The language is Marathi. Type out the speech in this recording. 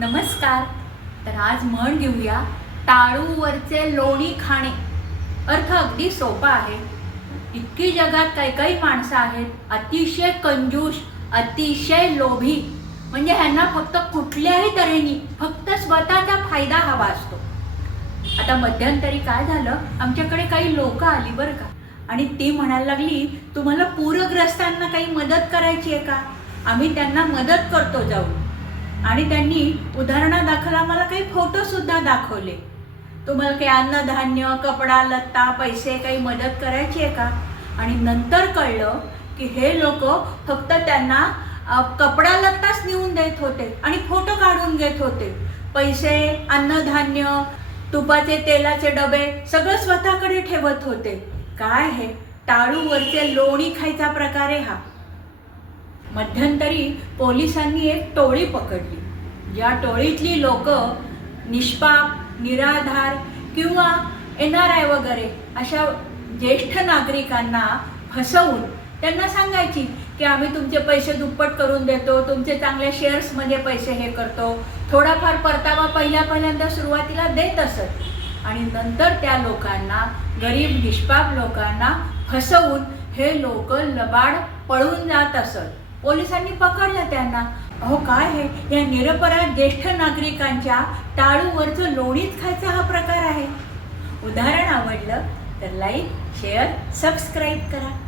नमस्कार. तर आज म्हण घेऊया टाळूवरचे लोणी खाणे. अर्थ अगदी सोपा आहे. इतकी जगात काही काही माणसं आहेत अतिशय कंजूष अतिशय लोभी. म्हणजे ह्यांना फक्त कुठल्याही तऱ्हेने फक्त स्वतःचा फायदा हवा असतो. आता मध्यंतरी काय झालं? आमच्याकडे काही लोक आली बरं का. आणि ती म्हणायला लागली तुम्हाला पूरग्रस्तांना काही मदत करायची आहे का? आम्ही त्यांना मदत करतो जाऊन. आणि त्यांनी उदाहरणादाखल आम्हाला काही फोटो सुद्धा दाखवले. तुम्हाला काही अन्नधान्य कपडा लत्ता पैसे काही मदत करायची आहे का? आणि नंतर कळलं की हे लोक फक्त त्यांना कपडा लत्ताच नेऊन देत होते आणि फोटो काढून घेत होते. पैसे अन्नधान्य तुपाचे तेलाचे डबे सगळं स्वतःकडे ठेवत होते. काय हे? टाळूवरचे लोणी खायचा प्रकार आहे हा. मध्यंतरी पोलिसांनी एक टोळी पकडली. या टोळीतली लोक निष्पाप निराधार किंवा एन आर आय वगैरे अशा ज्येष्ठ नागरिकांना फसवून त्यांना सांगायची की आम्ही तुमचे पैसे दुप्पट करून देतो तुमचे चांगल्या शेअर्समध्ये पैसे हे करतो थोडाफार परतावा पहिल्या पहिल्यांदा सुरुवातीला देत असत. आणि नंतर त्या लोकांना गरीब निष्पाप लोकांना फसवून हे लोक लबाड पळून जात असत. पोलिसांनी पकडलं त्यांना. अहो काय हे? या निरपराध ज्येष्ठ नागरिकांच्या टाळूवरचं लोणीच खायचा हा प्रकार आहे. उदाहरण आवडलं तर लाईक शेअर सबस्क्राईब करा.